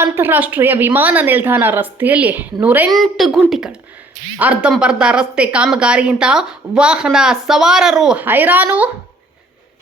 ಅಂತಾರಾಷ್ಟ್ರೀಯ ವಿಮಾನ ನಿಲ್ದಾಣ ರಸ್ತೆಯಲ್ಲಿ ನೂರೆಂಟು ಗುಂಟಿಗಳು ಅರ್ಧಂಬರ್ಧ ರಸ್ತೆ ಕಾಮಗಾರಿಯಿಂದ ವಾಹನ ಸವಾರರು ಹೈರಾನು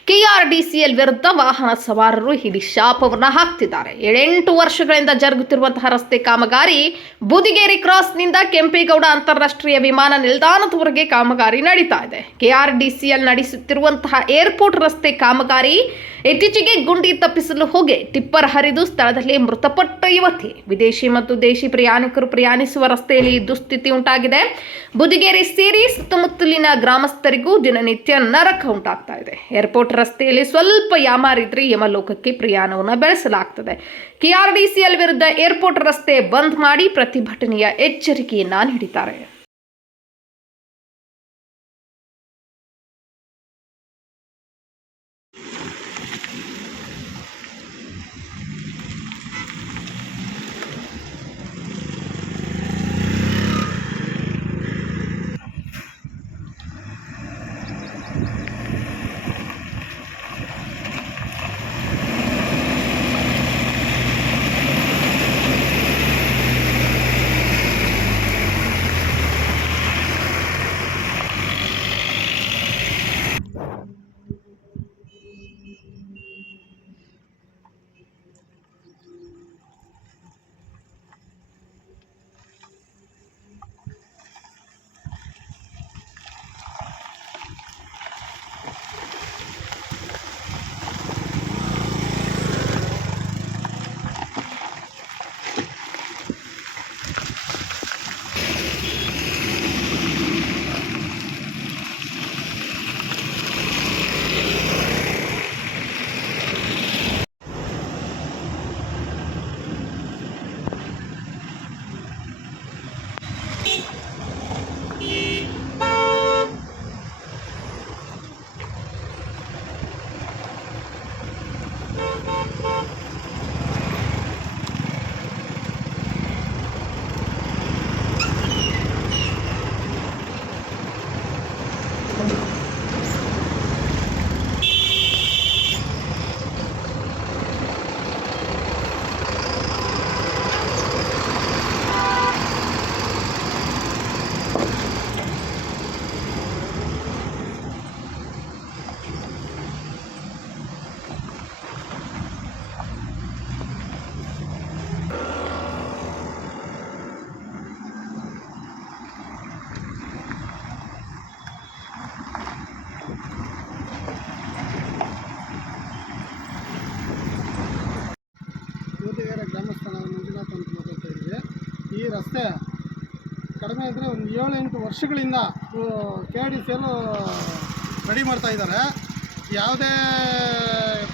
ಕೆಆರ್ಡಿಸಿಎಲ್ ವಿರುದ್ಧ ವಾಹನ ಸವಾರರು ಹಿಡಿ ಶಾಪವನ್ನು ಹಾಕ್ತಿದ್ದಾರೆ. ಏಳೆಂಟು ವರ್ಷಗಳಿಂದ ಜರುಗುತ್ತಿರುವಂತಹ ರಸ್ತೆ ಕಾಮಗಾರಿ ಬುದಿಗೇರಿ ಕ್ರಾಸ್ನಿಂದ ಕೆಂಪೇಗೌಡ ಅಂತಾರಾಷ್ಟ್ರೀಯ ವಿಮಾನ ನಿಲ್ದಾಣದವರೆಗೆ ಕಾಮಗಾರಿ ನಡೀತಾ ಇದೆ. ಕೆಆರ್ಡಿಸಿಎಲ್ ನಡೆಸುತ್ತಿರುವಂತಹ ಏರ್ಪೋರ್ಟ್ ರಸ್ತೆ ಕಾಮಗಾರಿ ಇತ್ತೀಚೆಗೆ ಗುಂಡಿ ತಪ್ಪಿಸಲು ಹೋಗಿ ಟಿಪ್ಪರ್ ಹರಿದು ಸ್ಥಳದಲ್ಲಿ ಮೃತಪಟ್ಟ ಯುವತಿ. ವಿದೇಶಿ ಮತ್ತು ದೇಶಿ ಪ್ರಯಾಣಿಕರು ಪ್ರಯಾಣಿಸುವ ರಸ್ತೆಯಲ್ಲಿ ದುಸ್ಥಿತಿ ಉಂಟಾಗಿದೆ. ಬುದಿಗೇರಿ ಸೇರಿ ಸುತ್ತಮುತ್ತಲಿನ ಗ್ರಾಮಸ್ಥರಿಗೂ ದಿನನಿತ್ಯ ನರಕ ಉಂಟಾಗ್ತಾ ಇದೆ. ಏರ್ಪೋರ್ಟ್ ರಸ್ತೆಯಲ್ಲಿ ಸ್ವಲ್ಪ ಯಾಮಾರಿದ್ರೆ ಯಮಲೋಕಕ್ಕೆ ಪ್ರಯಾಣವನ್ನು ಬೆಳೆಸಲಾಗ್ತದೆ. ಕೆಆರ್ಡಿಸಿಎಲ್ ವಿರುದ್ಧ ಏರ್ಪೋರ್ಟ್ ರಸ್ತೆ ಬಂದ್ ಮಾಡಿ ಪ್ರತಿಭಟನೆಯ ಎಚ್ಚರಿಕೆಯನ್ನ ನೀಡಿದ್ದಾರೆ. ಕಡಿಮೆ ಇದ್ದರೆ ಒಂದು ಏಳೆಂಟು ವರ್ಷಗಳಿಂದ ಕೆ ಡಿ ಸಿ ಎಲ್ಲು ರೆಡಿ ಮಾಡ್ತಾ ಇದ್ದಾರೆ. ಯಾವುದೇ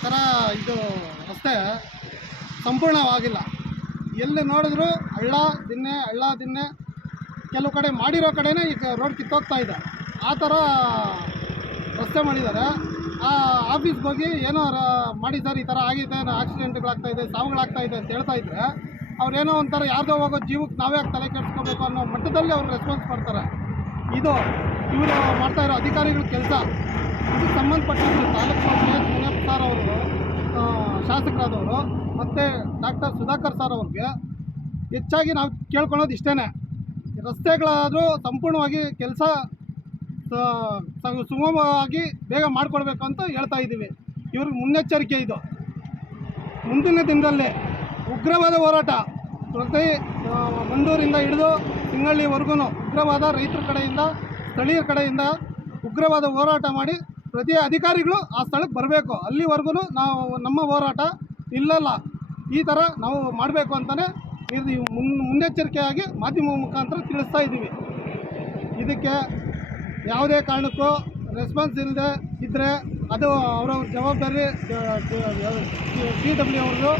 ಥರ ಇದು ರಸ್ತೆ ಸಂಪೂರ್ಣವಾಗಿಲ್ಲ. ಎಲ್ಲಿ ನೋಡಿದ್ರು ಹಳ್ಳ ದಿನ್ನೆ ಹಳ್ಳ ದಿನ್ನೆ ಕೆಲವು ಕಡೆ ಮಾಡಿರೋ ಕಡೆನೇ ಈಗ ರೋಡ್ ಕಿತ್ತೋಗ್ತಾ ಇದೆ. ಆ ಥರ ರಸ್ತೆ ಮಾಡಿದ್ದಾರೆ. ಆ ಆಫೀಸ್ಗೆ ಹೋಗಿ ಏನೋ ಮಾಡಿ ಸರ್, ಈ ಥರ ಆಗಿದೆ, ಆಕ್ಸಿಡೆಂಟ್ಗಳಾಗ್ತಾ ಇದೆ, ಸಾವುಗಳಾಗ್ತಾ ಇದೆ ಅಂತ ಹೇಳ್ತಾ ಇದ್ರೆ ಅವ್ರೇನೋ ಒಂಥರ ಯಾರ್ದೋ ಹೋಗೋ ಜೀವಕ್ಕೆ ನಾವೇ ತಲೆ ಕೆಡಿಸ್ಕೋಬೇಕು ಅನ್ನೋ ಮಟ್ಟದಲ್ಲಿ ಅವ್ರು ರೆಸ್ಪಾನ್ಸ್ ಮಾಡ್ತಾರೆ ಇದು ಇವರು ಮಾಡ್ತಾ ಇರೋ ಅಧಿಕಾರಿಗಳ ಕೆಲಸ. ಇದಕ್ಕೆ ಸಂಬಂಧಪಟ್ಟಂತೆ ತಾಲೂಕು ಮುನಿಯಪ್ಪ ಸರ್ ಅವರು ಶಾಸಕರಾದವರು ಮತ್ತು ಡಾಕ್ಟರ್ ಸುಧಾಕರ್ ಸರ್ ಅವ್ರಿಗೆ ಹೆಚ್ಚಾಗಿ ನಾವು ಕೇಳ್ಕೊಳ್ಳೋದು ಇಷ್ಟೇ ರಸ್ತೆಗಳಾದರೂ ಸಂಪೂರ್ಣವಾಗಿ ಕೆಲಸ ಸುಗಮವಾಗಿ ಬೇಗ ಮಾಡಿಕೊಡ್ಬೇಕು ಅಂತ ಹೇಳ್ತಾ ಇದ್ದೀವಿ. ಇವ್ರಿಗೆ ಮುನ್ನೆಚ್ಚರಿಕೆ ಇದು. ಮುಂದಿನ ದಿನದಲ್ಲಿ ಉಗ್ರವಾದ ಹೋರಾಟ. ಪ್ರತಿ ಮಂಡೂರಿಂದ ಹಿಡಿದು ಸಿಂಗಳ್ಳಿವರೆಗೂ ಉಗ್ರವಾದ ರೈತರ ಕಡೆಯಿಂದ ಸ್ಥಳೀಯರ ಕಡೆಯಿಂದ ಉಗ್ರವಾದ ಹೋರಾಟ ಮಾಡಿ ಪ್ರತಿ ಅಧಿಕಾರಿಗಳು ಆ ಸ್ಥಳಕ್ಕೆ ಬರಬೇಕು. ಅಲ್ಲಿವರೆಗೂ ನಾವು ನಮ್ಮ ಹೋರಾಟ ಇಲ್ಲಲ್ಲ ಈ ಥರ ನಾವು ಮಾಡಬೇಕು ಅಂತಲೇ ಇದು ಮುನ್, ಮುನ್ನೆಚ್ಚರಿಕೆಯಾಗಿ ಮಾಧ್ಯಮ ಮುಖಾಂತರ ತಿಳಿಸ್ತಾ ಇದ್ದೀವಿ. ಇದಕ್ಕೆ ಯಾವುದೇ ಕಾರಣಕ್ಕೂ ರೆಸ್ಪಾನ್ಸ್ ಇಲ್ಲದೆ ಇದ್ದರೆ ಅದು ಅವರವ್ರ ಜವಾಬ್ದಾರಿ ಸಿ ಡಬ್ಲ್ಯೂ ಅವ್ರದ್ದು.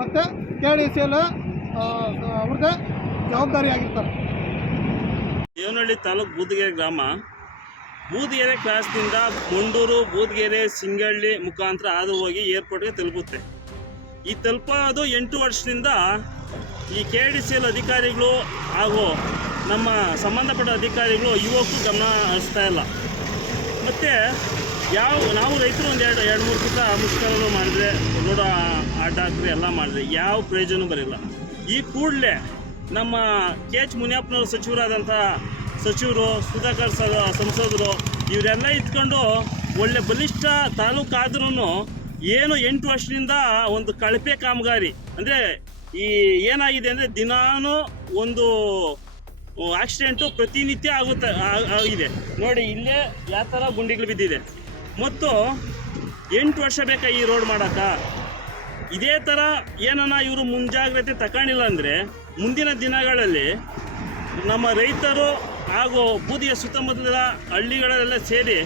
ಮತ್ತು ಕೆ ಡಿ ಸಿ ಎಲ್ ಜವಾಬ್ದಾರಿ ಆಗಿರ್ತಾರೆ ದೇವನಹಳ್ಳಿ ತಾಲೂಕು ಬೂದಿಗೆರೆ ಗ್ರಾಮ, ಬೂದಿಗೆರೆ ಕ್ರಾಸ್ನಿಂದ ಮುಂಡೂರು ಬೂದಿಗೆರೆ, ಸಿಂಗಳ್ಳಿ ಮುಖಾಂತರ ಹಾದು ಹೋಗಿ ಏರ್ಪೋರ್ಟ್ಗೆ ತಲುಪುತ್ತೆ. ಈ ತಲುಪೋದು ಎಂಟು ವರ್ಷದಿಂದ ಈ ಕೆ ಡಿ ಸಿ ಎಲ್ ಅಧಿಕಾರಿಗಳು ಹಾಗೂ ನಮ್ಮ ಸಂಬಂಧಪಟ್ಟ ಅಧಿಕಾರಿಗಳು ಯುವಕರು ಗಮನ ಹರಿಸ್ತಾ ಇಲ್ಲ. ಮತ್ತು ಯಾವ ನಾವು ರೈತರು ಒಂದು ಎರಡು ಎರಡು, ಮೂರು ಪುಟ್ಟ ಮುಷ್ಕರನು ಮಾಡಿದ್ರೆ, ನೋಡೋ ಆಟ ಹಾಕಿದ್ರೆ ಎಲ್ಲ ಮಾಡಿದ್ರೆ ಯಾವ ಪ್ರಯೋಜನ ಬರಲಿಲ್ಲ. ಈ ಕೂಡಲೇ ನಮ್ಮ ಕೆ ಎಚ್ ಮುನಿಯಪ್ಪನವರು ಸಚಿವರಾದಂಥ ಸಚಿವರು, ಸುಧಾಕರ್ ಸ ಸಂಸದರು, ಇವರೆಲ್ಲ ಇದ್ಕೊಂಡು ಒಳ್ಳೆ ಬಲಿಷ್ಠ ತಾಲೂಕಾದ್ರೂ ಏನು ಎಂಟು ವರ್ಷದಿಂದ ಒಂದು ಕಳಪೆ ಕಾಮಗಾರಿ, ಅಂದರೆ ಈ ಏನಾಗಿದೆ ಅಂದರೆ ದಿನಾನು ಒಂದು ಆಕ್ಸಿಡೆಂಟು ಪ್ರತಿನಿತ್ಯ ಆಗುತ್ತೆ ಆಗಿದೆ ನೋಡಿ, ಇಲ್ಲೇ ಯಾವ ಥರ ಗುಂಡಿಗಳು ಬಿದ್ದಿದೆ. ಮತ್ತು ಎಂಟು ವರ್ಷ ಬೇಕಾ ಈ ರೋಡ್ ಮಾಡೋಕ್ಕ? ಇದೇ ಥರ ಏನನ್ನ ಇವರು ಮುಂಜಾಗ್ರತೆ ತಗೊಂಡಿಲ್ಲ ಅಂದರೆ ಮುಂದಿನ ದಿನಗಳಲ್ಲಿ ನಮ್ಮ ರೈತರು ಹಾಗೂ ಬೂದಿಯ ಸುತ್ತಮುತ್ತಲ ಹಳ್ಳಿಗಳಲ್ಲೆಲ್ಲ ಸೇರಿ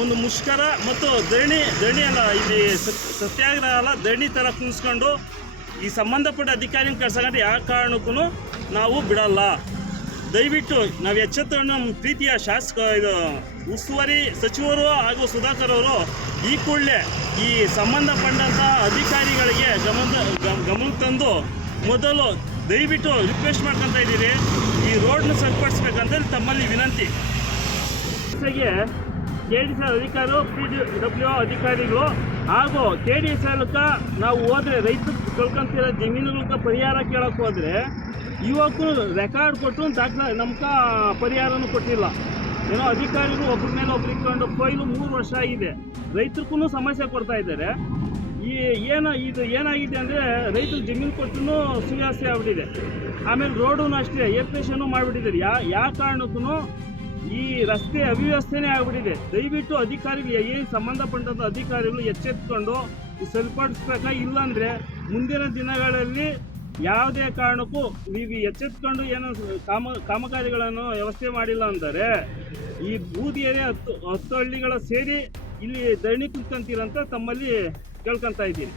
ಒಂದು ಮುಷ್ಕರ ಮತ್ತು ಧರಣಿ ಧರಣಿ ಅಲ್ಲ, ಇಲ್ಲಿ ಸತ್- ಸತ್ಯಾಗ್ರಹ ಅಲ್ಲ, ಧರಣಿ ಥರ ಕುಣಿಸ್ಕೊಂಡು ಈ ಸಂಬಂಧಪಟ್ಟ ಅಧಿಕಾರಿನ ಕಳ್ಸಕಂಡು ಯಾವ ಕಾರಣಕ್ಕೂ ನಾವು ಬಿಡಲ್ಲ. ದಯವಿಟ್ಟು ನಾವು ಎಚ್ಚೆತ್ತು ನಮ್ಮ ಪ್ರೀತಿಯ ಶಾಸಕ, ಇದು ಉಸ್ತುವಾರಿ ಸಚಿವರು ಹಾಗೂ ಸುಧಾಕರ್ ಅವರು ಈ ಕೂಡಲೇ ಈ ಸಂಬಂಧಪಟ್ಟಂಥ ಅಧಿಕಾರಿಗಳಿಗೆ ಗಮನ ಗಮನ ಗಮನಕ್ಕೆ ತಂದು ಮೊದಲು ದಯವಿಟ್ಟು ರಿಕ್ವೆಸ್ಟ್ ಮಾಡ್ಕೊತಾ ಇದ್ದೀರಿ. ಈ ರೋಡ್ನ ಸರಿಪಡಿಸ್ಬೇಕಂತೇಳಿ ತಮ್ಮಲ್ಲಿ ವಿನಂತಿ. ಕೆ ಡಿ ಸಿ ಅಧಿಕಾರಿಗಳು ಪಿ ಡಿ ಡಬ್ಲ್ಯೂ ಅಧಿಕಾರಿಗಳು ಹಾಗೂ ಕೆ ಡಿ ಎಸ್ ನಾವು ಹೋದ್ರೆ ರೈತರು ಕಳ್ಕೊಂತಿರೋ ಜಮೀನುಗಳ ಪರಿಹಾರ ಕೇಳಕ್ಕೆ ಹೋದ್ರೆ ಯುವಕರು ರೆಕಾರ್ಡ್ ಕೊಟ್ಟು ದಾಖಲೆ ನಮ್ಕ ಪರಿಹಾರನೂ ಕೊಟ್ಟಿಲ್ಲ. ಏನೋ ಅಧಿಕಾರಿಗಳು ಒಬ್ಬರ ಮೇಲೆ ಒಬ್ರು ಇಟ್ಕೊಂಡು ಕೊಯ್ಲು ಮೂರು ವರ್ಷ ಆಗಿದೆ. ರೈತರಿಗೂ ಸಮಸ್ಯೆ ಕೊಡ್ತಾ ಇದ್ದಾರೆ. ಈ ಏನ ಇದು ಏನಾಗಿದೆ ಅಂದರೆ ರೈತರು ಜಮೀನು ಕೊಟ್ಟು ಸುವ್ಯಾಸ್ತಿ ಆಗ್ಬಿಟ್ಟಿದೆ. ಆಮೇಲೆ ರೋಡು ಅಷ್ಟೇ ಏರ್ಪೇಷನ್ನು ಮಾಡಿಬಿಟ್ಟಿದ್ದಾರೆ. ಯಾ ಯಾವ ಕಾರಣಕ್ಕೂ ಈ ರಸ್ತೆ ಅವ್ಯವಸ್ಥೆನೇ ಆಗ್ಬಿಟ್ಟಿದೆ. ದಯವಿಟ್ಟು ಅಧಿಕಾರಿಗಳು ಏನು ಸಂಬಂಧಪಟ್ಟಂಥ ಅಧಿಕಾರಿಗಳು ಎಚ್ಚೆತ್ಕೊಂಡು ಸರಿಪಡಿಸ್ಬೇಕಾ ಇಲ್ಲಾಂದರೆ ಮುಂದಿನ ದಿನಗಳಲ್ಲಿ ಯಾವುದೇ ಕಾರಣಕ್ಕೂ ನೀವು ಎಚ್ಚೆತ್ಕೊಂಡು ಏನೋ ಕಾಮ ಕಾಮಗಾರಿಗಳನ್ನು ವ್ಯವಸ್ಥೆ ಮಾಡಿಲ್ಲ ಅಂದರೆ ಈ ಬೂದಿಯೇ ಹತ್ತು ಹತ್ತು ಹಳ್ಳಿಗಳ ಸೇರಿ ಇಲ್ಲಿ ಧರಣಿ ಕುತ್ಕೊಂತೀರಂತ ತಮ್ಮಲ್ಲಿ ಕೇಳ್ಕೊಂತ ಇದ್ದೀನಿ.